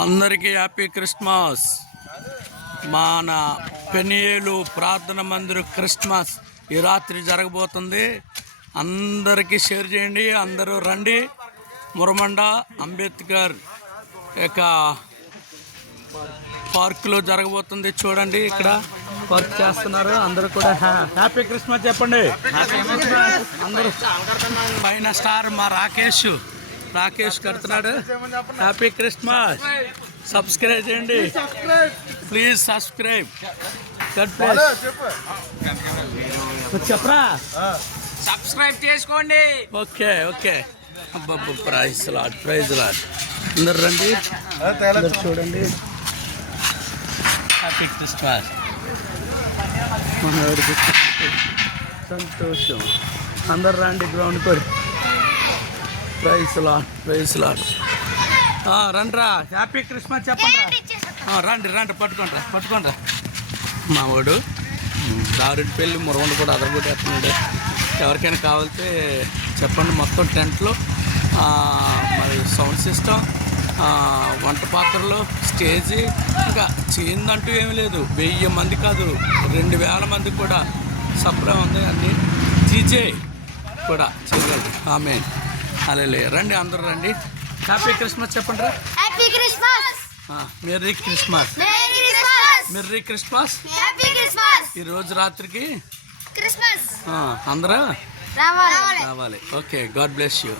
అందరికీ happy Christmas. మన పెనియేలు ప్రార్థన మందిరం క్రిస్మస్ ఈ రాత్రి జరగబోతుంది. అందరికీ షేర్ చేయండి అందరూ రండి. మురమండ అంబేద్కర్ యొక్క పార్కులో జరగబోతుంది చూడండి ఇక్కడ వర్క్ చేస్తున్నారు. అందరూ కూడా హ్యా- హ్యాపీ క్రిస్మస్ చెప్పండి. అందరూ పైన స్టార్ మా రాకేష్. రాకేష్ కడుతున్నాడు. హ్యాపీ క్రిస్మస్ సబ్స్క్రైబ్ చేయండి. ప్లీజ్ సబ్స్క్రైబ్ గడ్ చెప్పరా? సబ్స్క్రైబ్ చేసుకోండి. Okay okay. అబ్బబ్బ ప్రైజ్ లాడ్ ప్రైజ్ లాడ్ అందరు రండి. అందరు చూడండి. హ్యాపీ క్రిస్మస్ మనవాడికి సంతోషం. అందరు రండి గ్రౌండ్ పడి ప్రైజ్ లాడ్ రండిరా హ్యాపీ క్రిస్మస్ చెప్పండి రండి రండి పట్టుకోండి పట్టుకోండి మా వాడు దారుడి పెళ్ళి మురవండి కూడా అదరగొట్టేస్తున్నాడు. ఎవరికైనా కావాలితే చెప్పండి మొత్తం టెంట్లో. మరి సౌండ్ సిస్టమ్ వంట పాత్రలు స్టేజీ ఇంకా చేయిందంటూ ఏమీ లేదు. వెయ్యి మంది కాదు రెండు వేల మంది కూడా సప్లై ఉంది అన్ని. జీజే కూడా చేయగలరు. ఆమె అలా రండి అందరూ రండి. హ్యాపీ క్రిస్మస్ చెప్పండి రా. Happy Christmas. Merry Christmas. Merry Christmas. Merry Christmas. Happy Christmas. ఈ రోజు రాత్రికి? క్రిస్మస్. అందరూ? రావాలి. రావాలి. Okay God bless you.